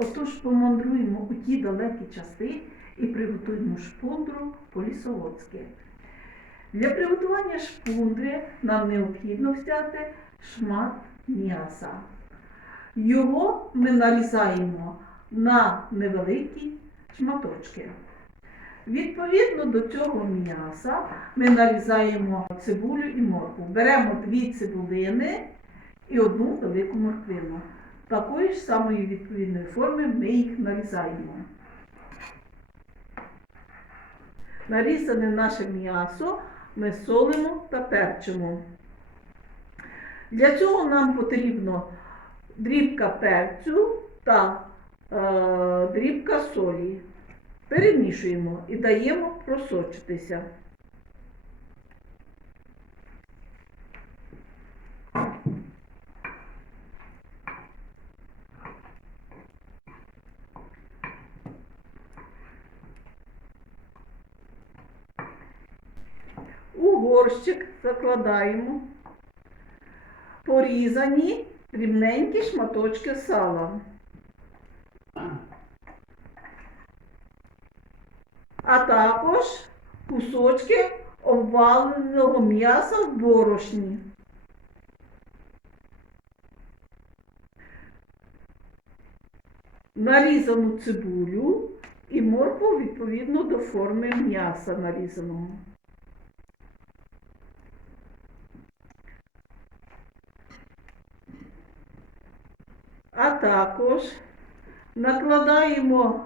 Отож помандруємо у ті далекі часи і приготуємо шпундру по-лісоводськи. Для приготування шпундри нам необхідно взяти шмат м'яса. Його ми нарізаємо на невеликі шматочки. Відповідно до цього м'яса ми нарізаємо цибулю і моркву. Беремо дві цибулини і одну велику морквину. Такої ж самої відповідної форми ми їх нарізаємо. Нарізане наше м'ясо ми солимо та перчимо. Для цього нам потрібно дрібка перцю та е, дрібка солі. Перемішуємо і даємо просочитися. У горщик закладаємо порізані дрібненькі шматочки сала. А також кусочки обваленого м'яса в борошні. Нарізану цибулю і моркву відповідно до форми м'яса нарізаного. А також накладаємо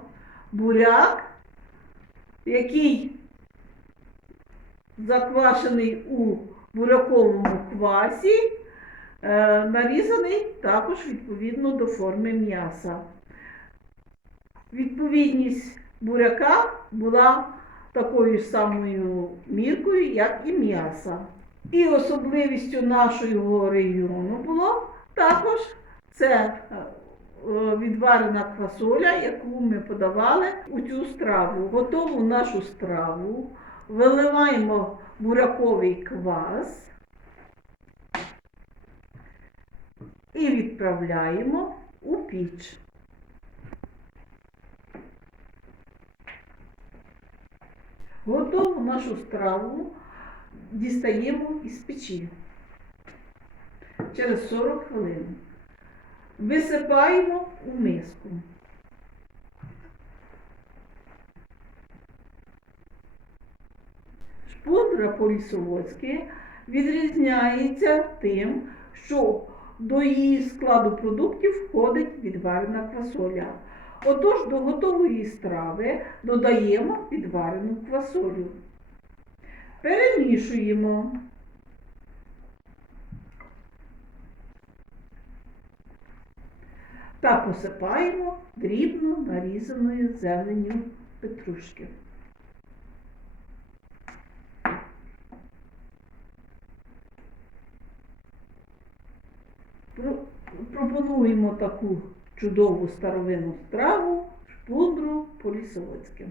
буряк, який заквашений у буряковому квасі, е, нарізаний також відповідно до форми м'яса. Відповідність буряка була такою ж самою міркою, як і м'яса. І особливістю нашого регіону було також це е, відварена квасоля, яку ми подавали у цю страву. Готову нашу страву виливаємо буряковий квас і відправляємо у піч. Готову нашу страву дістаємо із печі через 40 хвилин. Висипаємо у миску. Шпундра по-лісоводськи відрізняється тим, що до її складу продуктів входить відварена квасоля. Отож до готової страви додаємо відварену квасолю. Перемішуємо. Та посипаємо дрібно нарізаною зеленню петрушки. Пропонуємо таку чудову старовинну страву шпундру по-лісовицьки.